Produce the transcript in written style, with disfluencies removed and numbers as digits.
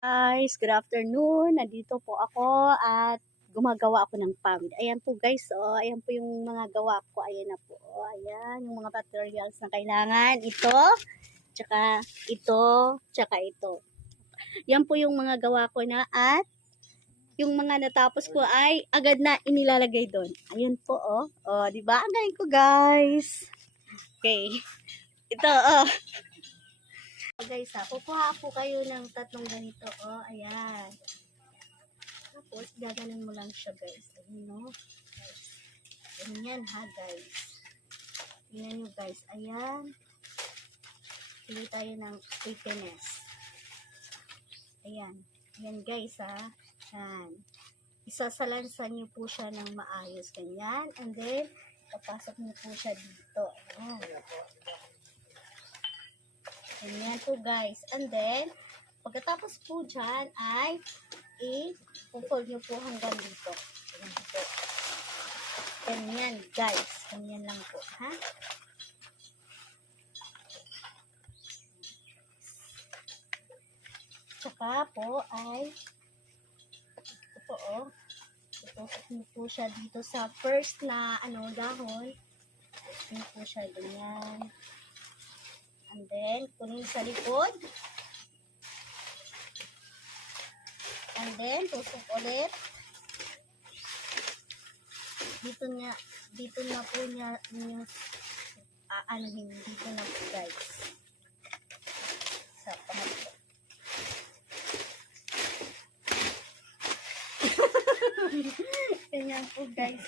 Guys, good afternoon. Nandito po ako at gumagawa ako ng pamid. Ayan po guys, oh, ayan po yung mga gawa ko. Ayan na po. Oh, ayan yung mga materials na kailangan. Ito, tsaka ito. Yan po yung mga gawa ko na at yung mga natapos ko ay agad na inilalagay doon. Ayan po, oh. Oh, di ba? Ang galing ko, guys. Okay. Ito, oh. Guys, kukuha po kayo ng tatlong ganito, oh, ayan. Tapos, gaganon mo lang siya, guys. Ayun, no? Guys. Ganyan, ha, guys. Tingnan nyo, guys. Ayan. Pili tayo ng thickness. Ayan. Ayan, guys, ha. Ayan. Isasalansan nyo po siya ng maayos. Ganyan. And then, papasok nyo po siya dito. Ayan. Ganyan po guys. And then, pagkatapos po dyan ay i-fold nyo po hanggang dito. Ganyan po. Ganyan guys. Ganyan lang po. Ha? Tsaka po ay ito po oh. Itusok nyo po siya dito sa first na dahon. Itusok nyo po siya ganyan. And then, kunin sa likod. And then, tusok ulit. Dito na po niya yung dito na po guys. Sa pangatlo. Ganyan po guys.